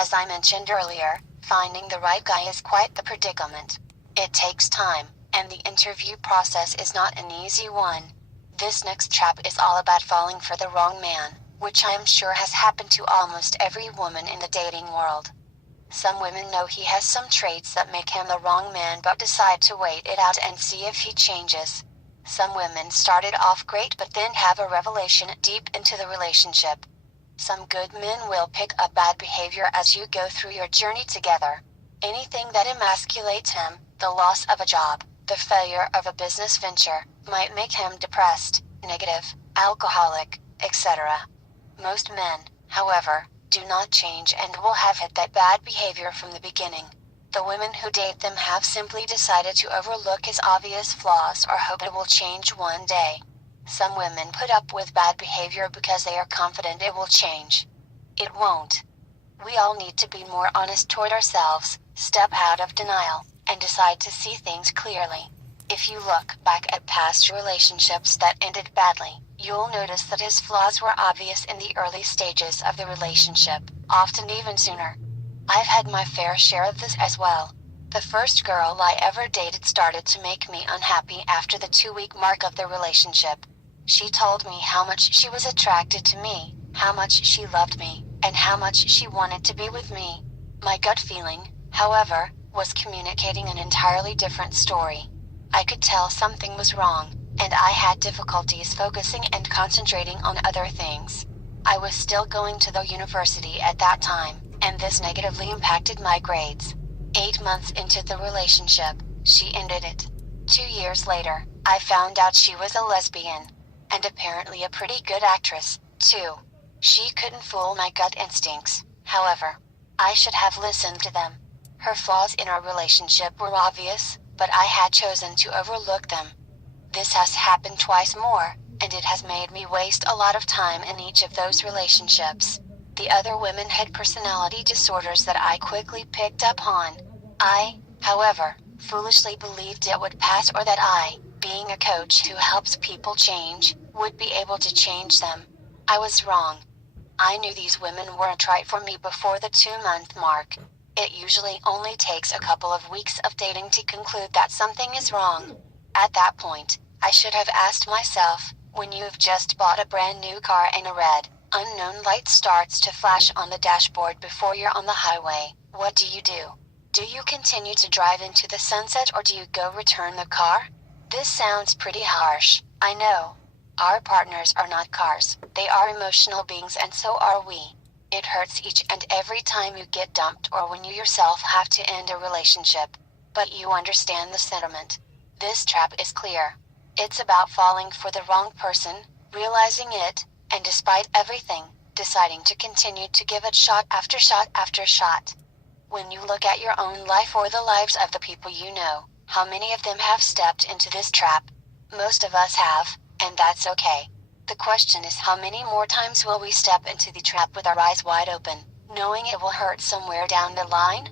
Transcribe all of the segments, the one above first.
As I mentioned earlier, finding the right guy is quite the predicament. It takes time, and the interview process is not an easy one. This next trap is all about falling for the wrong man, which I am sure has happened to almost every woman in the dating world. Some women know he has some traits that make him the wrong man but decide to wait it out and see if he changes. Some women started off great but then have a revelation deep into the relationship. Some good men will pick up bad behavior as you go through your journey together. Anything that emasculates him, the loss of a job, the failure of a business venture, might make him depressed, negative, alcoholic, etc. Most men, however, do not change and will have had that bad behavior from the beginning. The women who date them have simply decided to overlook his obvious flaws or hope it will change one day. Some women put up with bad behavior because they are confident it will change. It won't. We all need to be more honest toward ourselves, step out of denial, and decide to see things clearly. If you look back at past relationships that ended badly, you'll notice that his flaws were obvious in the early stages of the relationship, often even sooner. I've had my fair share of this as well. The first girl I ever dated started to make me unhappy after the 2-week mark of the relationship. She told me how much she was attracted to me, how much she loved me, and how much she wanted to be with me. My gut feeling, however, was communicating an entirely different story. I could tell something was wrong, and I had difficulties focusing and concentrating on other things. I was still going to the university at that time, and this negatively impacted my grades. 8 months into the relationship, she ended it. 2 years later, I found out she was a lesbian. And apparently a pretty good actress, too. She couldn't fool my gut instincts, however. I should have listened to them. Her flaws in our relationship were obvious, but I had chosen to overlook them. This has happened twice more, and it has made me waste a lot of time in each of those relationships. The other women had personality disorders that I quickly picked up on. I, however, foolishly believed it would pass or that I, being a coach who helps people change, would be able to change them. I was wrong. I knew these women weren't right for me before the 2-month mark. It usually only takes a couple of weeks of dating to conclude that something is wrong. At that point, I should have asked myself, when you've just bought a brand new car and a red, unknown light starts to flash on the dashboard before you're on the highway, what do you do? Do you continue to drive into the sunset or do you go return the car? This sounds pretty harsh, I know. Our partners are not cars, they are emotional beings and so are we. It hurts each and every time you get dumped or when you yourself have to end a relationship. But you understand the sentiment. This trap is clear. It's about falling for the wrong person, realizing it, and despite everything, deciding to continue to give it shot after shot after shot. When you look at your own life or the lives of the people you know, how many of them have stepped into this trap? Most of us have, and that's okay. The question is how many more times will we step into the trap with our eyes wide open, knowing it will hurt somewhere down the line?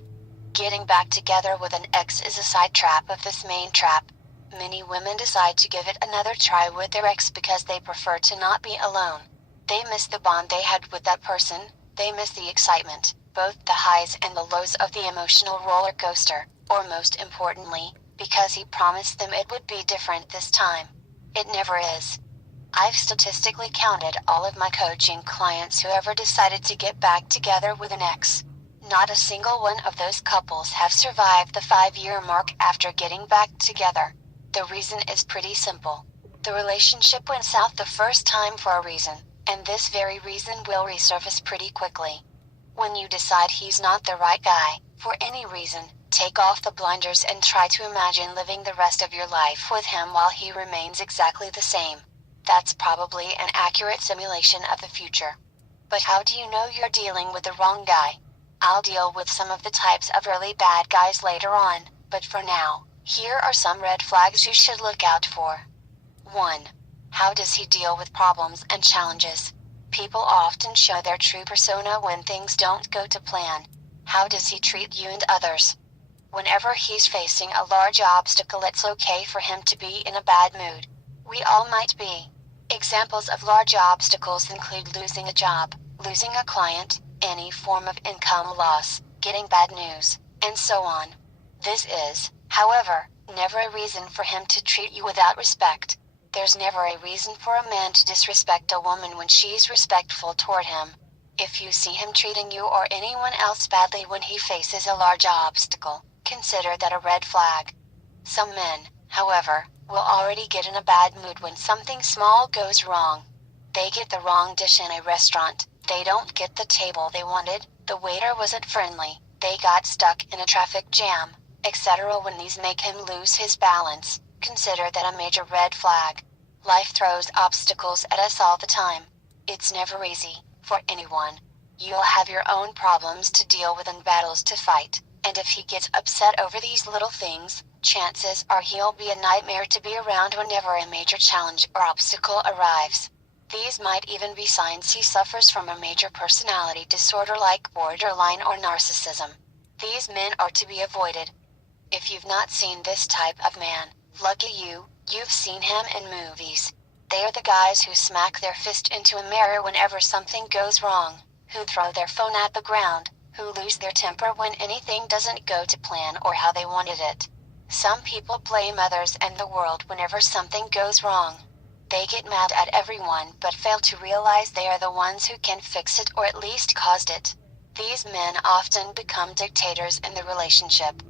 Getting back together with an ex is a side trap of this main trap. Many women decide to give it another try with their ex because they prefer to not be alone. They miss the bond they had with that person, they miss the excitement, both the highs and the lows of the emotional roller coaster, or most importantly, because he promised them it would be different this time. It never is. I've statistically counted all of my coaching clients who ever decided to get back together with an ex. Not a single one of those couples have survived the 5-year mark after getting back together. The reason is pretty simple. The relationship went south the first time for a reason, and this very reason will resurface pretty quickly. When you decide he's not the right guy, for any reason, take off the blinders and try to imagine living the rest of your life with him while he remains exactly the same. That's probably an accurate simulation of the future. But how do you know you're dealing with the wrong guy? I'll deal with some of the types of really bad guys later on, but for now, here are some red flags you should look out for. 1. How does he deal with problems and challenges? People often show their true persona when things don't go to plan. How does he treat you and others? Whenever he's facing a large obstacle, it's okay for him to be in a bad mood. We all might be. Examples of large obstacles include losing a job, losing a client, any form of income loss, getting bad news, and so on. This is, however, never a reason for him to treat you without respect. There's never a reason for a man to disrespect a woman when she's respectful toward him. If you see him treating you or anyone else badly when he faces a large obstacle, consider that a red flag. Some men, however, will already get in a bad mood when something small goes wrong. They get the wrong dish in a restaurant, they don't get the table they wanted, the waiter wasn't friendly, they got stuck in a traffic jam, etc. When these make him lose his balance, consider that a major red flag. Life throws obstacles at us all the time. It's never easy, for anyone. You'll have your own problems to deal with and battles to fight, and if he gets upset over these little things, chances are he'll be a nightmare to be around whenever a major challenge or obstacle arrives. These might even be signs he suffers from a major personality disorder like borderline or narcissism. These men are to be avoided. If you've not seen this type of man, lucky you, you've seen him in movies. They are the guys who smack their fist into a mirror whenever something goes wrong, who throw their phone at the ground, who lose their temper when anything doesn't go to plan or how they wanted it. Some people blame others and the world whenever something goes wrong. They get mad at everyone but fail to realize they are the ones who can fix it or at least caused it. These men often become dictators in the relationship.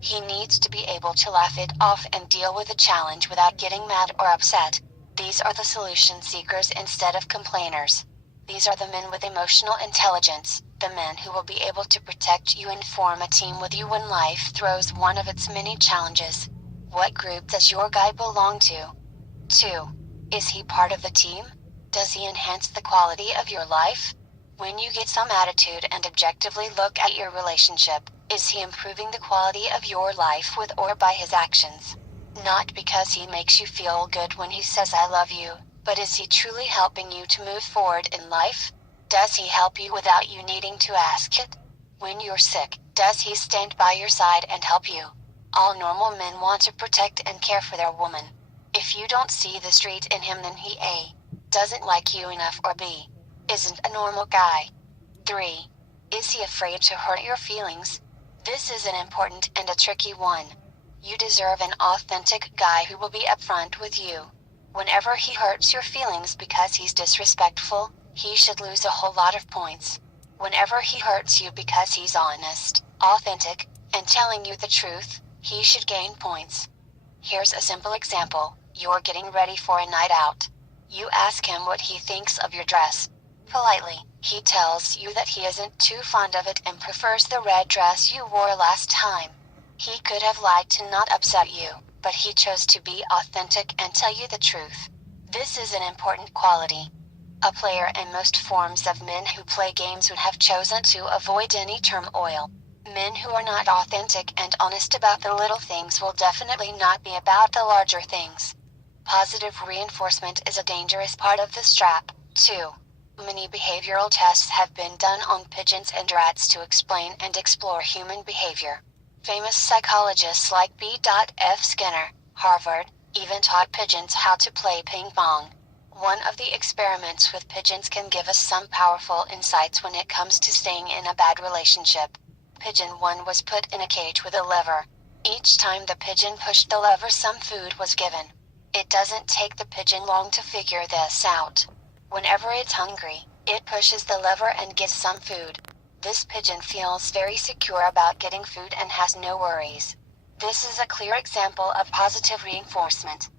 He needs to be able to laugh it off and deal with a challenge without getting mad or upset. These are the solution seekers instead of complainers. These are the men with emotional intelligence, the men who will be able to protect you and form a team with you when life throws one of its many challenges. What group does your guy belong to? 2. Is he part of the team? Does he enhance the quality of your life? When you get some attitude and objectively look at your relationship, is he improving the quality of your life with or by his actions? Not because he makes you feel good when he says I love you, but is he truly helping you to move forward in life? Does he help you without you needing to ask it? When you're sick, does he stand by your side and help you? All normal men want to protect and care for their woman. If you don't see the street in him, then he A. doesn't like you enough or B. isn't a normal guy. 3. Is he afraid to hurt your feelings? This is an important and a tricky one. You deserve an authentic guy who will be upfront with you. Whenever he hurts your feelings because he's disrespectful, he should lose a whole lot of points. Whenever he hurts you because he's honest, authentic, and telling you the truth, he should gain points. Here's a simple example. You're getting ready for a night out. You ask him what he thinks of your dress. Politely, he tells you that he isn't too fond of it and prefers the red dress you wore last time. He could have lied to not upset you, but he chose to be authentic and tell you the truth. This is an important quality. A player and most forms of men who play games would have chosen to avoid any turmoil. Men who are not authentic and honest about the little things will definitely not be about the larger things. Positive reinforcement is a dangerous part of this trap, too. Many behavioral tests have been done on pigeons and rats to explain and explore human behavior. Famous psychologists like B.F. Skinner, Harvard, even taught pigeons how to play ping pong. One of the experiments with pigeons can give us some powerful insights when it comes to staying in a bad relationship. Pigeon 1 was put in a cage with a lever. Each time the pigeon pushed the lever, some food was given. It doesn't take the pigeon long to figure this out. Whenever it's hungry, it pushes the lever and gets some food. This pigeon feels very secure about getting food and has no worries. This is a clear example of positive reinforcement.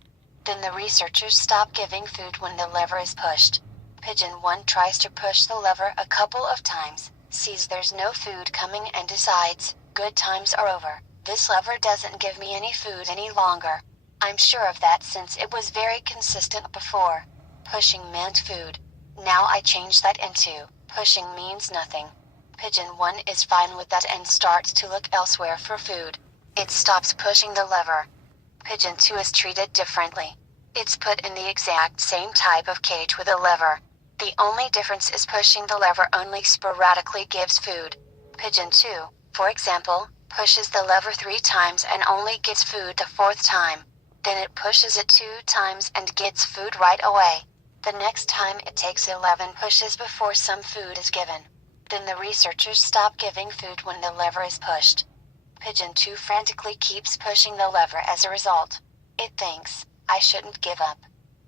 Then the researchers stop giving food when the lever is pushed. Pigeon 1 tries to push the lever a couple of times, sees there's no food coming and decides, good times are over. This lever doesn't give me any food any longer. I'm sure of that since it was very consistent before. Pushing meant food. Now I change that into, pushing means nothing. Pigeon 1 is fine with that and starts to look elsewhere for food. It stops pushing the lever. Pigeon 2 is treated differently. It's put in the exact same type of cage with a lever. The only difference is pushing the lever only sporadically gives food. Pigeon 2, for example, pushes the lever 3 times and only gets food the 4th time. Then it pushes it 2 times and gets food right away. The next time it takes 11 pushes before some food is given. Then the researchers stop giving food when the lever is pushed. Pigeon 2 frantically keeps pushing the lever as a result. It thinks, I shouldn't give up.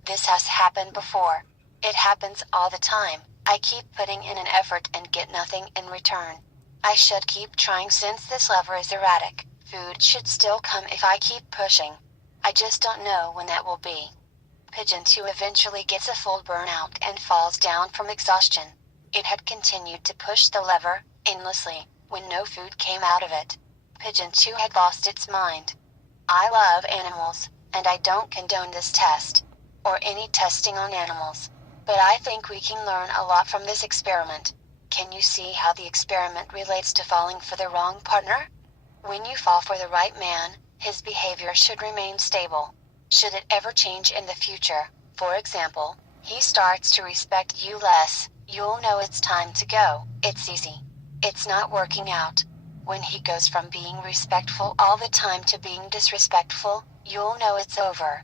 This has happened before. It happens all the time. I keep putting in an effort and get nothing in return. I should keep trying since this lever is erratic. Food should still come if I keep pushing. I just don't know when that will be. Pigeon 2 eventually gets a full burnout and falls down from exhaustion. It had continued to push the lever, endlessly, when no food came out of it. Pigeon 2 had lost its mind. I love animals, and I don't condone this test, or any testing on animals. But I think we can learn a lot from this experiment. Can you see how the experiment relates to falling for the wrong partner? When you fall for the right man, his behavior should remain stable. Should it ever change in the future, for example, he starts to respect you less, you'll know it's time to go. It's easy. It's not working out. When he goes from being respectful all the time to being disrespectful, you'll know it's over.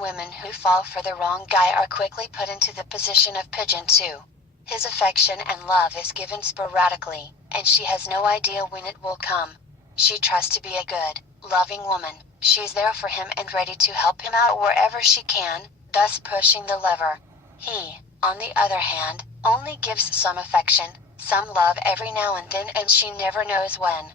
Women who fall for the wrong guy are quickly put into the position of Pigeon 2. His affection and love is given sporadically, and she has no idea when it will come. She trusts to be a good, loving woman. She's there for him and ready to help him out wherever she can, thus pushing the lever. He, on the other hand, only gives some affection, some love every now and then, and she never knows when.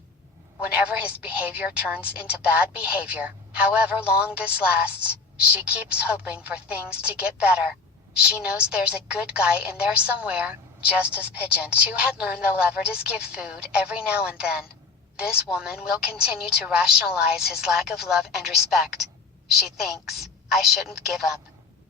Whenever his behavior turns into bad behavior, however long this lasts, she keeps hoping for things to get better. She knows there's a good guy in there somewhere, just as Pigeon 2 had learned the lever does give food every now and then. This woman will continue to rationalize his lack of love and respect. She thinks, I shouldn't give up.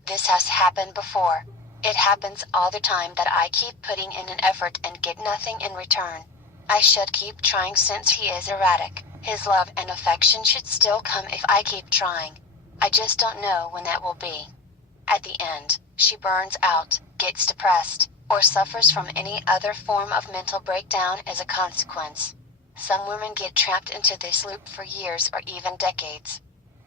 This has happened before. It happens all the time that I keep putting in an effort and get nothing in return. I should keep trying since he is erratic. His love and affection should still come if I keep trying. I just don't know when that will be. At the end, she burns out, gets depressed, or suffers from any other form of mental breakdown as a consequence. Some women get trapped into this loop for years or even decades.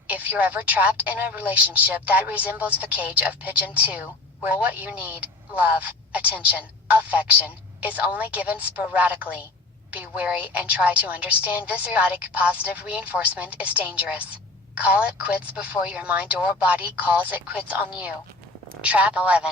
If you're ever trapped in a relationship that resembles the cage of Pigeon 2, where what you need, love, attention, affection, is only given sporadically, be wary and try to understand this erratic positive reinforcement is dangerous. Call it quits before your mind or body calls it quits on you. Trap 11.